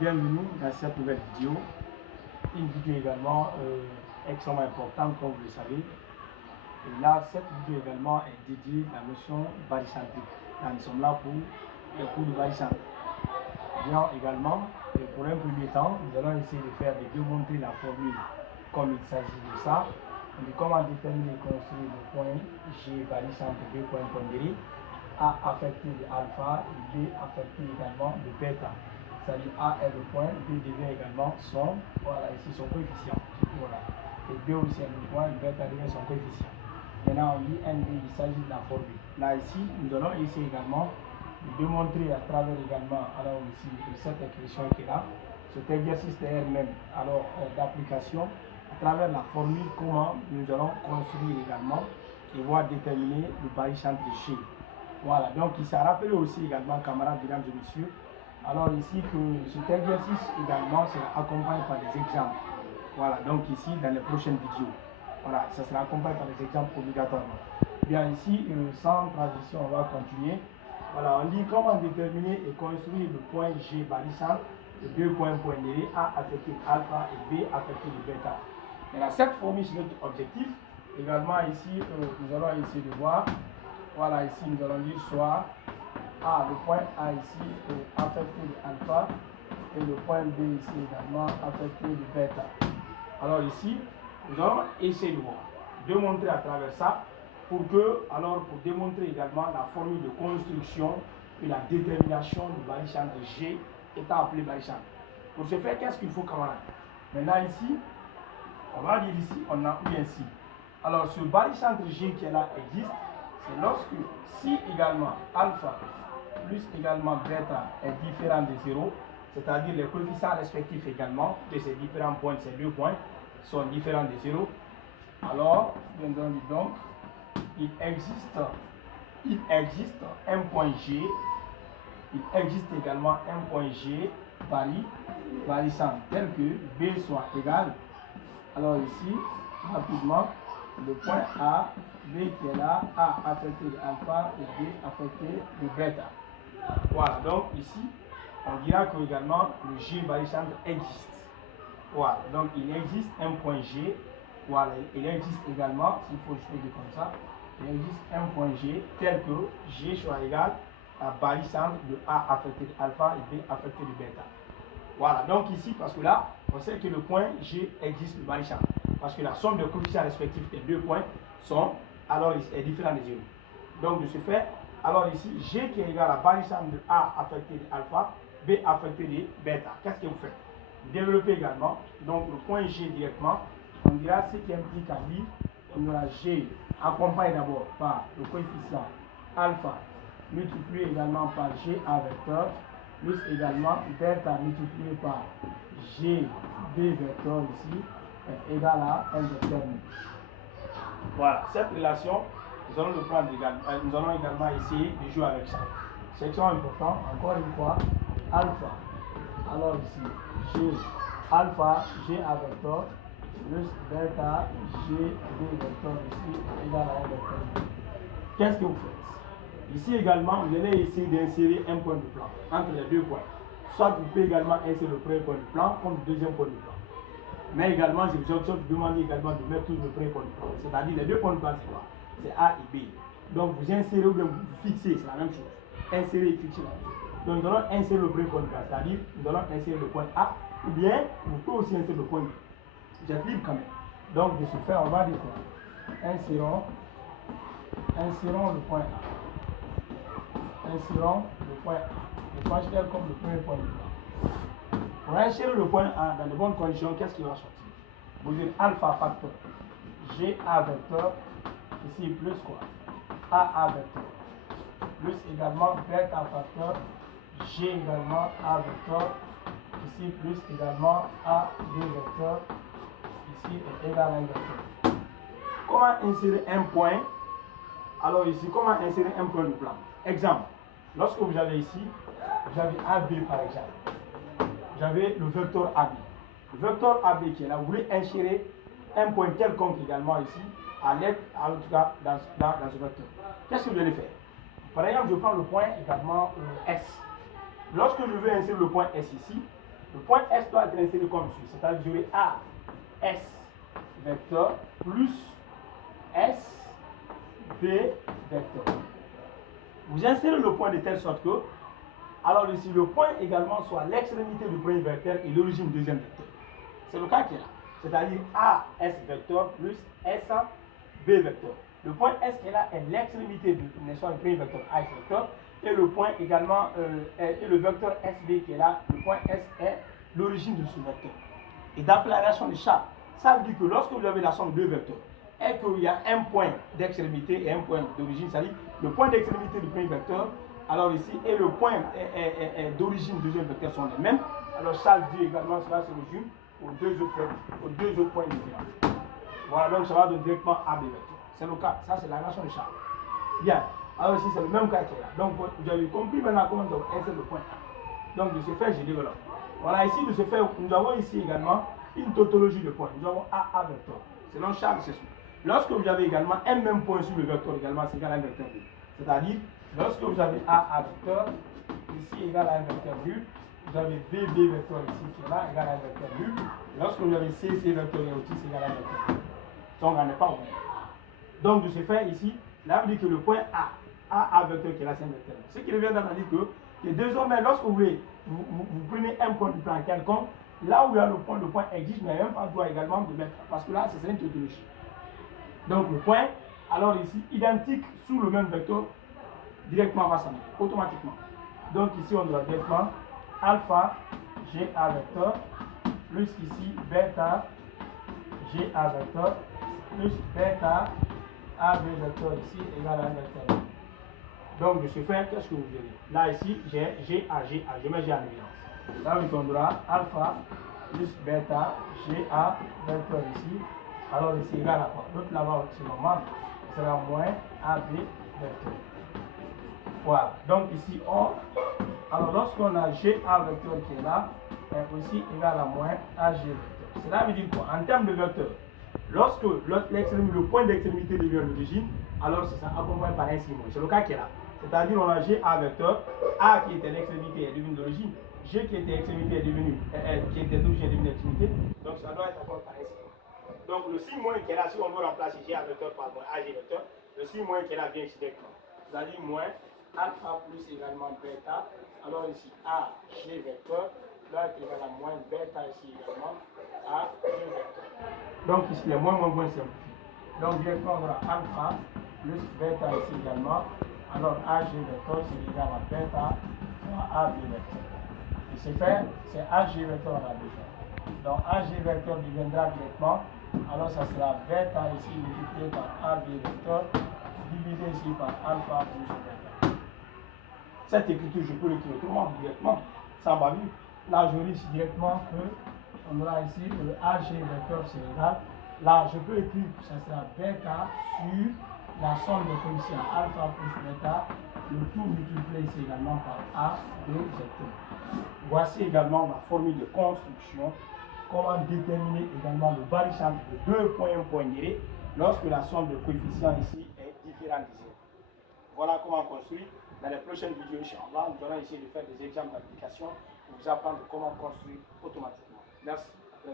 Bienvenue dans cette nouvelle vidéo. Une vidéo également extrêmement importante comme vous le savez. Et là, cette vidéo également est dédiée à la notion barycentrique. Là, nous sommes là pour le cours de barycentrique. Bien également, et pour un premier temps, nous allons essayer de démontrer la formule comme il s'agit de ça. De comment déterminer et construire le point G barycentre B point pondéré, A affecté de alpha et B affecté également de bêta. C'est-à-dire A est le point, B devient également son, voilà, ici son coefficient. Voilà. Et B aussi est le point, bêta devient son coefficient. Maintenant on dit NB, il s'agit de la formule. Là ici, nous allons essayer également de démontrer à travers également, alors ici, cette expression qui est là, cet exercice même, alors d'application, à travers la formule, comment nous allons construire également et voir déterminer le barycentre G. Voilà, donc il s'est rappelé aussi également, camarades, mesdames et messieurs, alors ici que cet exercice également sera accompagné par des exemples. Voilà, donc ici dans les prochaines vidéos. Voilà, ça sera accompagné par des exemples obligatoirement. Bien ici, sans transition, on va continuer. Voilà, on dit comment déterminer et construire le point G barycentre, les deux points pondérés, A affecté de alpha et B affecté de bêta. Maintenant, cette formule, c'est notre objectif. Également ici, nous allons essayer de voir. Voilà, ici, nous allons dire soit A, le point A ici est affecté de alpha et le point B ici également affecté de bêta. Alors ici, nous allons essayer de voir, démontrer à travers ça pour démontrer également la formule de construction et la détermination du barycentre G étant appelé barycentre. Pour ce faire, qu'est-ce qu'il faut, camarades? Maintenant ici, on va dire ici, on a eu ainsi. Alors ce barycentre G qui est là existe, c'est lorsque si également alpha plus également bêta est différent de 0, c'est-à-dire les coefficients respectifs également de ces différents points, ces deux points, sont différents de 0, alors, donc, il existe un point G, il existe également un point G barycentre tel que B soit égal. Alors ici, rapidement, le point A, B qui est là, A affecté de alpha et B affecté de bêta. Voilà, donc ici, on dira que également le G barycentre existe. Voilà, donc il existe un point G. Voilà, il existe également, s'il faut juste dire comme ça, il existe un point G tel que G soit égal à barycentre de A affecté de alpha et B affecté de bêta. Voilà, donc ici, parce que là, on sait que le point G existe le barycentre. Parce que la somme des coefficients respectifs des deux points est différente de 0. Donc de ce fait, alors ici, G qui est égal à barycentre de A affecté de alpha, B affecté de bêta. Qu'est-ce que vous faites? Développer également, donc le point G directement, on dira ce qui implique à lui, on aura G accompagné d'abord par le coefficient alpha, multiplié également par G A vecteur, plus également bêta multiplié par G B vecteur ici, est égal à un vecteur nu. Voilà, cette relation, nous allons également essayer de jouer avec ça. C'est extrêmement important, encore une fois, alpha, alors ici, G alpha, G A vecteur, plus bêta, G B vecteur ici, égal à un vecteur. Qu'est-ce que vous faites? Ici également, vous allez essayer d'insérer un point de plan entre les deux points. Soit vous pouvez également insérer le premier point de plan comme le deuxième point de plan. Mais également, je vous demande également de mettre toujours le premier point de plan. C'est-à-dire les deux points de plan, c'est quoi? C'est A et B. Donc vous insérez ou bien vous fixez, c'est la même chose. Insérer et fixer la même chose. Donc nous allons insérer le premier point de plan, c'est-à-dire nous allons insérer le point A, ou bien vous pouvez aussi insérer le point B. Vous êtes libre quand même. Donc de ce fait, on va dire quoi? Insérons le point A. Insérons le point A. Je considère comme le premier point de plan. Pour insérer le point A dans de bonnes conditions, qu'est-ce qui va sortir? Vous dites alpha facteur GA vecteur, ici plus quoi? AA vecteur, plus également bêta facteur G également A vecteur, ici plus également AB vecteur, ici est égal à un vecteur. Comment insérer un point? Alors ici, comment insérer un point de plan? Exemple, lorsque vous avez ici, vous avez AB par exemple. Vous avez le vecteur AB. Le vecteur AB qui est là, vous voulez insérer un point quelconque également ici, en tout cas dans ce vecteur. Qu'est-ce que vous allez faire? Par exemple, je prends le point également S. Lorsque je veux insérer le point S ici, Le point S doit être inséré comme suit, c'est-à-dire j'aurai A, S vecteur plus S, B vecteur. Vous insérez le point de telle sorte que, alors ici, le point également soit l'extrémité du premier vecteur et l'origine du deuxième vecteur. C'est le cas qui est là. C'est-à-dire A, S vecteur plus S, B vecteur. Le point S qui est là est l'extrémité du premier vecteur A, S vecteur. Et le point également, et le vecteur SB qui est là, le point S est l'origine de ce vecteur. Et d'après la relation de Charles, ça veut dire que lorsque vous avez la somme de deux vecteurs, et qu'il y a un point d'extrémité et un point d'origine, c'est-à-dire le point d'extrémité du premier vecteur, alors ici, et le point d'origine du deuxième vecteur sont les mêmes, alors Charles dit également cela se résume aux deux autres points différents. Voilà, donc ça va donner directement AB vecteur. C'est le cas, ça c'est la relation de Charles. Bien, alors ici c'est le même cas qui est là. Donc vous avez compris maintenant comment on insère le point A. Donc de ce fait, je développe. Voilà, ici de ce fait, nous avons ici également une tautologie de points. Nous avons AA vecteur. Selon Charles, c'est ça. Lorsque vous avez également un même point sur le vecteur également, c'est égal à un vecteur nul. C'est-à-dire, lorsque vous avez AA vecteur, ici égal à un vecteur nul, vous avez BB vecteur ici qui est là, égal à un vecteur nul. Lorsque vous avez CC vecteur aussi, c'est égal à un vecteur nul. Donc on n'est pas au même. Donc de ce fait ici, là vous dit que le point A, AA vecteur qui est là, c'est un vecteur nul. Ce qui revient dans la dire que désormais, lorsque vous voulez, vous prenez un point du plan quelconque, là où il y a le point existe, mais même pas le droit également de mettre, parce que là, c'est une tautologie. Donc le point, alors ici, identique sous le même vecteur, directement va s'en mettre, automatiquement. Donc ici, on doit directement alpha GA vecteur, plus ici bêta GA vecteur, plus bêta AB vecteur ici, égal à un vecteur. Donc de ce fait, qu'est-ce que vous verrez? Là ici, j'ai GA, je mets G en évidence. Là, on donnera alpha plus bêta GA vecteur ici. Alors ici égal à quoi? L'autre là-bas, c'est normal, ce sera moins AB vecteur. Voilà, donc ici on, alors lorsqu'on a GA vecteur qui est là, est aussi égal à moins AG vecteur. Cela veut dire quoi? En termes de vecteur, lorsque le point d'extrémité devient l'origine, alors c'est ça accompagné par un signe. C'est le cas qui est là. C'est-à-dire on a GA vecteur, A qui était l'extrémité est devenu l'origine, G qui était extrémité est devenu, qui était d'origine est devenu l'extrémité, donc ça doit être accompagné par un signe. Donc le signe moins qui est là, si on veut remplacer GA vecteur par moins AG vecteur, le signe moins qui est là vient ici directement. C'est-à-dire moins alpha plus également bêta. Alors ici AG vecteur, là est égal à moins bêta ici également AG vecteur. Donc ici les moins simplifient. Donc directement on aura alpha plus bêta ici également. Alors AG vecteur c'est égal à bêta fois AB vecteur. Et c'est fait, c'est AG vecteur on a déjà. Donc AG vecteur deviendra directement, alors ça sera bêta ici multiplié par AB vecteur divisé ici par alpha plus bêta. Cette écriture, je peux l'écrire autrement directement, ça va vite. Là, je lis directement que on aura ici le AG vecteur c'est égal. Là, je peux écrire que ça sera bêta sur la somme des coefficients alpha plus bêta, le tout multiplié ici également par A de vecteur. Voici également ma formule de construction. Comment déterminer également le barycentre de deux points poignés lorsque la somme de coefficients ici est différente de 0. Voilà comment construire. Dans les prochaines vidéos, Inch'Allah, nous allons essayer de faire des exemples d'application pour vous apprendre comment construire automatiquement. Merci.